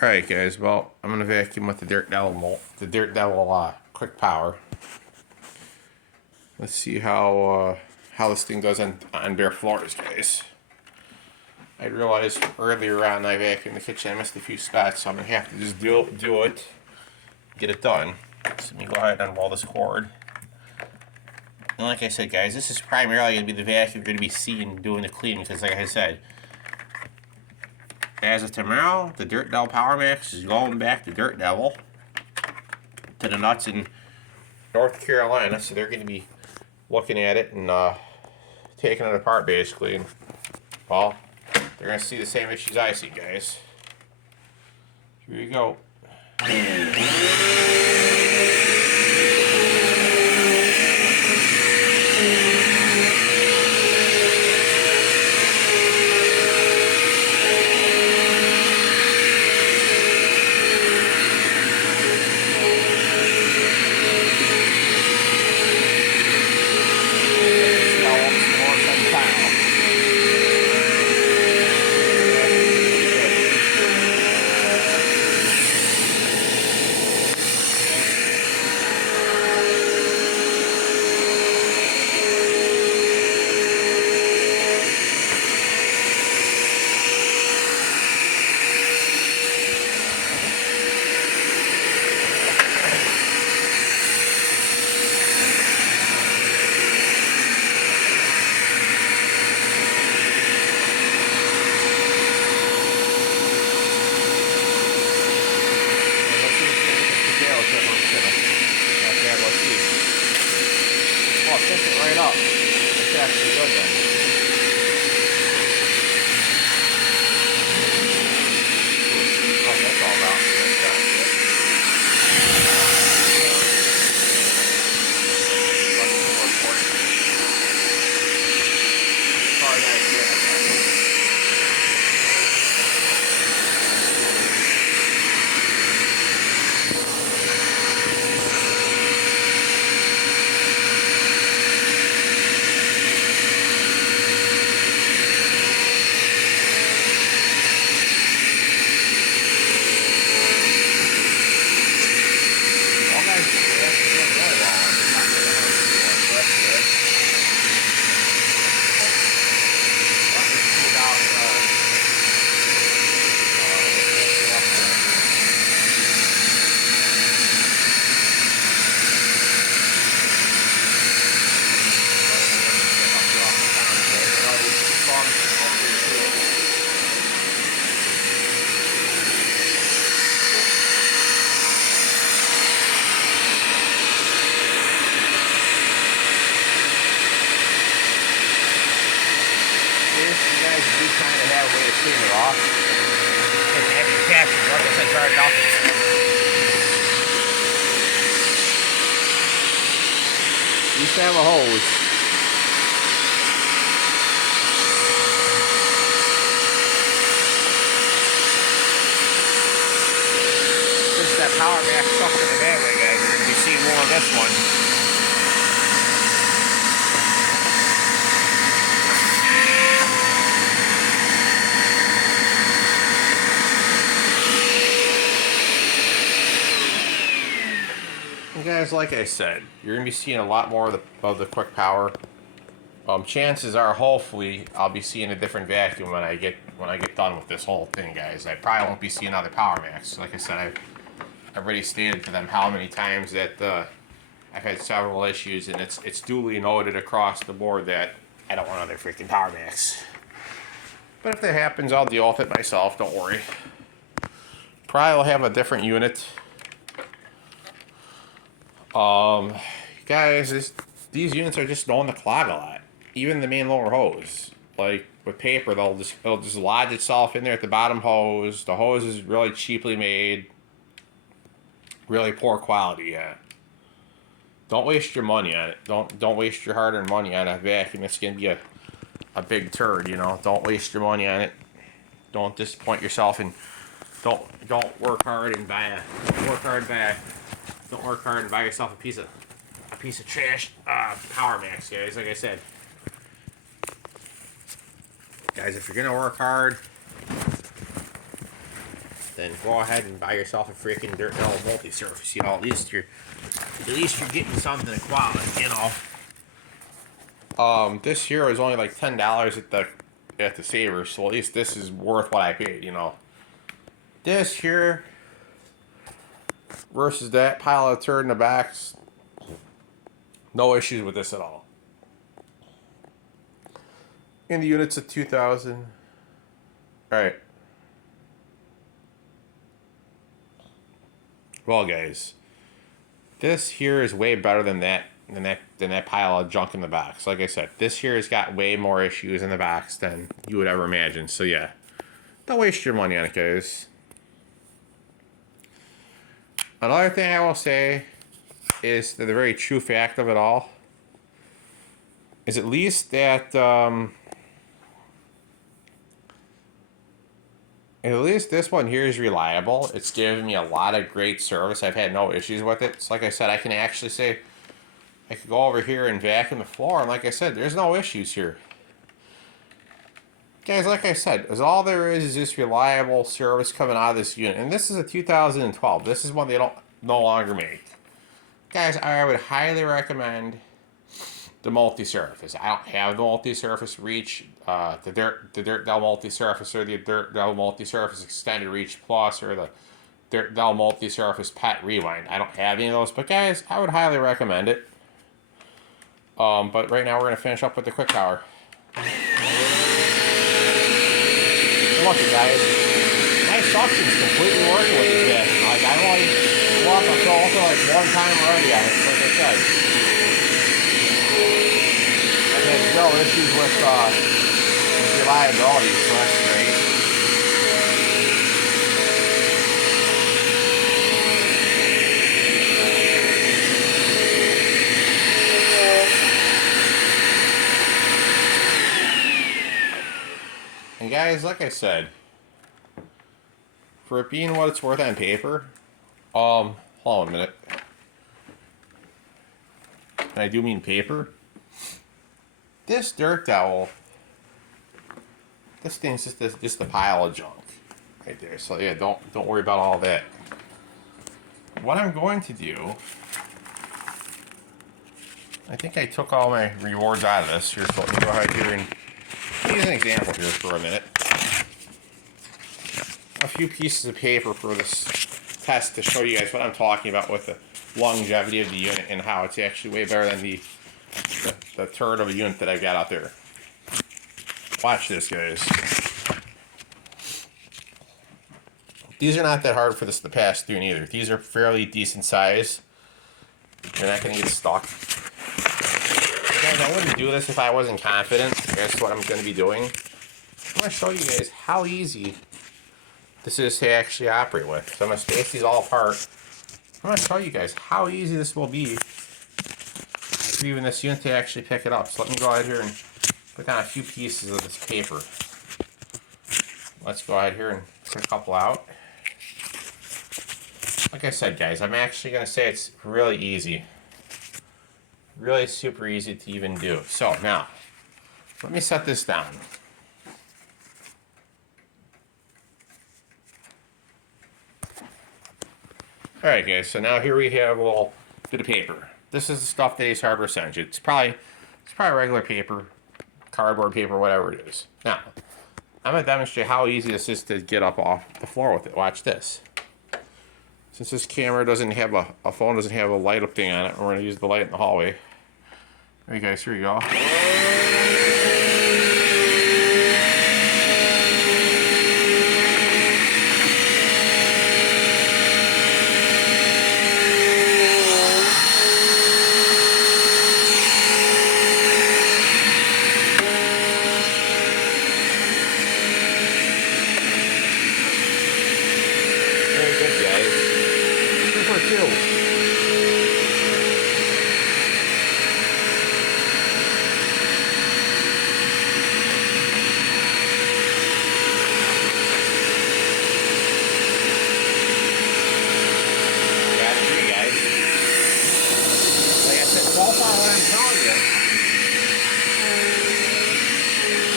Alright guys, well, I'm gonna vacuum with the Dirt Devil quick power. Let's see how this thing does on bare floors, guys. I realized earlier on I vacuumed the kitchen, I missed a few spots, so I'm gonna have to just do it, get it done. So let me go ahead and unroll this cord. And like I said, guys, this is primarily gonna be the vacuum you're gonna be seeing doing the cleaning, because like I said, as of tomorrow, the Dirt Devil Power Max is going back to Dirt Devil, to the nuts in North Carolina, so they're going to be looking at it and taking it apart basically. And, well, they're going to see the same issues I see, guys. Here you go. Fix it right up. It's actually good then. Oh, that's all about. That's not good. Probably not good. Kind of have a way to clean it off. And the extra caption, like I said, turn it off. You used to have a hose. Since that Power Max sucks in it anyway, guys, you're going to be seeing more of this one. Guys, like I said, you're gonna be seeing a lot more of the quick power. Chances are, hopefully, I'll be seeing a different vacuum when I get done with this whole thing, guys. I probably won't be seeing another Power Max. Like I said, I've already stated to them how many times that I've had several issues, and it's duly noted across the board that I don't want another freaking Power Max. But if that happens, I'll deal with it myself. Don't worry. Probably will have a different unit. Guys, these units are just known to clog a lot. Even the main lower hose. Like, with paper, it'll just lodge itself in there at the bottom hose. The hose is really cheaply made. Really poor quality, yeah. Don't waste your money on it. Don't waste your hard-earned money on a vacuum. It's gonna be a big turd, you know. Don't waste your money on it. Don't disappoint yourself, and don't work hard and buy yourself a piece of trash Power Max, guys. Like I said, guys, if you're gonna work hard, then go ahead and buy yourself a freaking dirt metal multi-surface. You know, at least you're getting something of quality. You know. This here is only like $10 at the Savers, so at least this is worth what I paid. You know. This here versus that pile of turd in the backs. No issues with this at all. And the unit's at 2,000. All right. Well, guys, this here is way better than that pile of junk in the box. Like I said, this here has got way more issues in the box than you would ever imagine. So yeah, don't waste your money on it, guys. Another thing I will say is that the very true fact of it all is at least that at least this one here is reliable. It's given me a lot of great service. I've had no issues with it. So like I said, I can actually say I could go over here and vacuum the floor, and like I said, there's no issues here. Guys, like I said, all there is just reliable service coming out of this unit. And this is a 2012. This is one they don't no longer make. Guys, I would highly recommend the multi-surface. I don't have the multi-surface reach, the Dirt Dell multi-surface, or the Dirt Dell multi-surface extended reach plus, or the Dirt Dell multi-surface pet rewind. I don't have any of those, but guys, I would highly recommend it. But right now we're gonna finish up with the quick power. Look, guys, my suction's completely working with this bit. Like I've only walked until also like one time already on it, like I said. There's no issues with reliability, so that's great. And guys, like I said, for it being what it's worth on paper, hold on a minute. And I do mean paper. This Dirt Dell, this thing's just a pile of junk right there. So yeah, don't worry about all that. What I'm going to do, I think I took all my rewards out of this. Here, so let me go ahead here and use an example here for a minute. A few pieces of paper for this test to show you guys what I'm talking about with the longevity of the unit and how it's actually way better than the turd of a unit that I've got out there. Watch this, guys. These are not that hard for this to pass through either. These are fairly decent size. You're not going to get stuck. Guys, I wouldn't do this if I wasn't confident. That's what I'm going to be doing. I'm going to show you guys how easy this is to actually operate with. So I'm going to space these all apart. I'm going to show you guys how easy this will be for even this unit to actually pick it up. So let me go ahead here and put down a few pieces of this paper. Let's go ahead here and put a couple out. Like I said, guys, I'm actually going to say it's really easy. Really super easy to even do. So now, let me set this down. Alright guys, so now here we have a little bit of paper. This is the stuff that Ace Hardware sends you. It's probably regular paper, cardboard paper, whatever it is. Now, I'm going to demonstrate how easy this is to get up off the floor with it. Watch this. Since this camera doesn't have a phone doesn't have a light up thing on it, we're going to use the light in the hallway. Alright guys, here we go.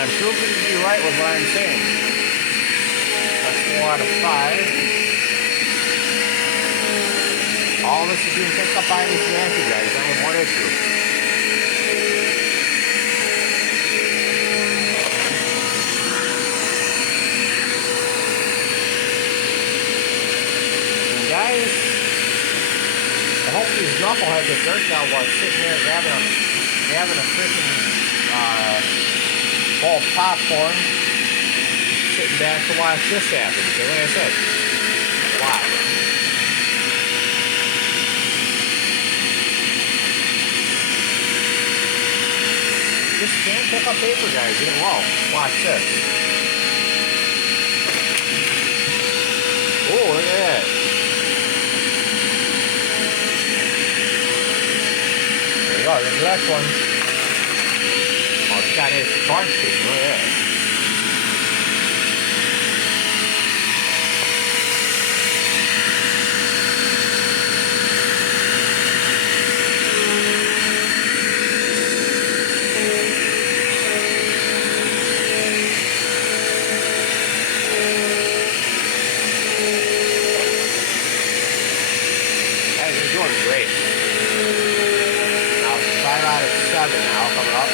I'm proving to be right with what I'm saying. 4 out of 5. All this is being picked up by this vacuum, guys. I have one issue. And guys, I hope these knuckleheads at dirt now while sitting there grabbing a freaking bowl of popcorn, sitting back to watch this happen. Okay, like I said, wow. Just can't pick up paper, guys. Whoa, watch this. Oh, look at that. There you go, there's the next one. Oh, it's got its card sticking, look at that. Doing great. Now 5 out of 7 now coming up.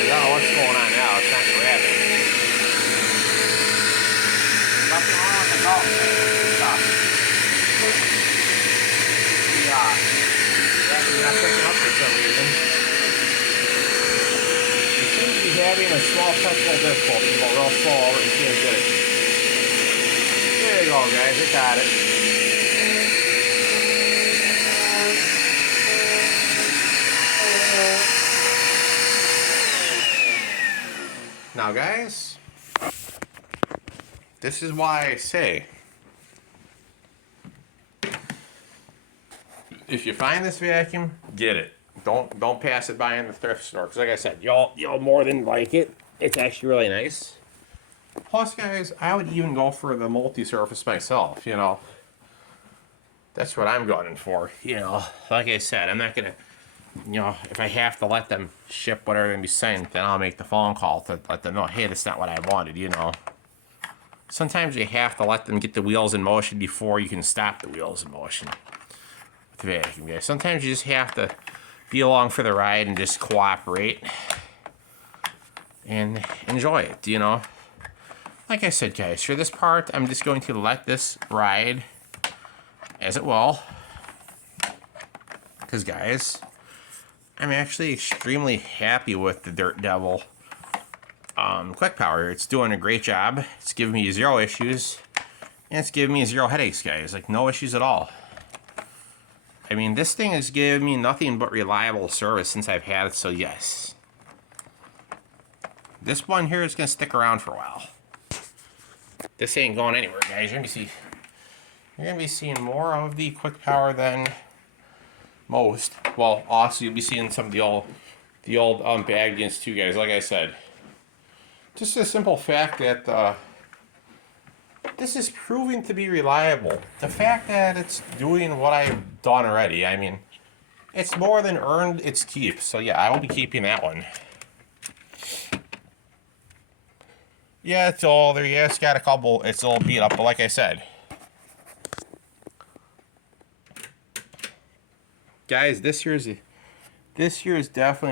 I don't know what's going on now. It's not grabbing. Nothing wrong with the golf stuff. You're not picking up for some reason. You seem to be having a small technical difficulty. Go real slow over it. You can't get it. There you go, guys. You got it. Now, guys, this is why I say, if you find this vacuum, get it. Don't pass it by in the thrift store, because like I said, you'll more than like it. It's actually really nice. Plus, guys, I would even go for the multi-surface myself. You know, that's what I'm going for. You know, like I said, I'm not gonna. You know, if I have to let them ship whatever they're going to be sent, then I'll make the phone call to let them know, hey, that's not what I wanted, you know. Sometimes you have to let them get the wheels in motion before you can stop the wheels in motion with the vacuum, guys. Sometimes you just have to be along for the ride and just cooperate and enjoy it, you know. Like I said, guys, for this part, I'm just going to let this ride as it will. Because, guys, I'm actually extremely happy with the Dirt Devil Quick Power. It's doing a great job. It's giving me 0 issues. And it's giving me 0 headaches, guys. Like, no issues at all. I mean, this thing has given me nothing but reliable service since I've had it, so yes. This one here is going to stick around for a while. This ain't going anywhere, guys. You're going to be seeing more of the Quick Power than most. Well, also you'll be seeing some of the old Bagdians too, guys. Like I said, just a simple fact that this is proving to be reliable. The fact that it's doing what I've done already, I mean, it's more than earned its keep. So yeah, I will be keeping that one. Yeah, it's older. Yeah, it's got a couple. It's a little beat up, but like I said, guys, this year is definitely